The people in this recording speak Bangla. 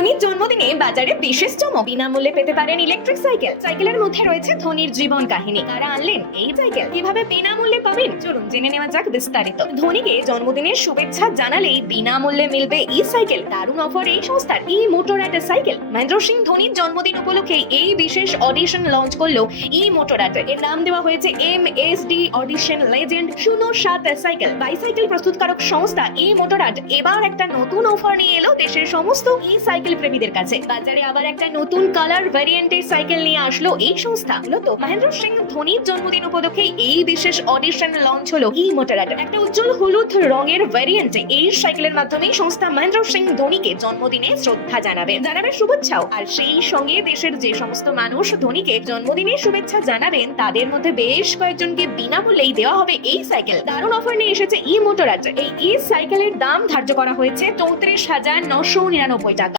ধোনির জন্মদিনে বাজারে বিশেষ চমক, বিনামূল্যে পেতে পারেন ইলেকট্রিক সাইকেল। সাইকেলের মধ্যে রয়েছে ধোনির জীবন কাহিনী, কারা আনলেন এই সাইকেল, কিভাবে বিনামূল্যে পাবেন, চলুন জেনে নেওয়া যাক বিস্তারিত। ধোনিকে জন্মদিনের শুভেচ্ছা জানালেই বিনামূল্যে মিলবে ই সাইকেল। দারুণ অফার এই সংস্থার ই মোটরঅ্যাট সাইকেল। মহেন্দ্র সিং ধোনির জন্মদিন উপলক্ষে এই বিশেষ অডিশন লঞ্চ করলো ই মোটরঅ্যাট। এর নাম দেওয়া হয়েছে MSD audition legend 07 cycle. Bicycle প্রস্তুতকারক সংস্থা ই মোটরঅ্যাট এবার একটা নতুন অফার নিয়ে এলো দেশের সমস্ত ই সাইকেল প্রেমীদের কাছে। বাজারে আবার একটা নতুন কালার ভ্যারিয়েন্টের সাইকেল নিয়ে আসলো এই সংস্থা। মূলত মহেন্দ্র সিং ধোনির জন্মদিন উপলক্ষে এই বিশেষ অডিশন লঞ্চ হলো ই মোটরঅ্যাট। একটা উজ্জ্বল হলুদ রঙের ভ্যারিয়েন্টে এই সাইকেলের মাধ্যমে সংস্থা মহেন্দ্র সিং ধোনিকে জন্মদিনে শ্রদ্ধা জানাবে শুভেচ্ছাও। আর সেই সঙ্গে দেশের যে সমস্ত মানুষ ধোনিকে জন্মদিনের শুভেচ্ছা জানাবেন তাদের মধ্যে বেশ কয়েকজনকে বিনামূল্যেই দেওয়া হবে এই সাইকেল। দারুণ অফার নিয়ে এসেছে ই মোটরঅ্যাট। এই ই সাইকেলের দাম ধার্য করা হয়েছে 34,999 টাকা।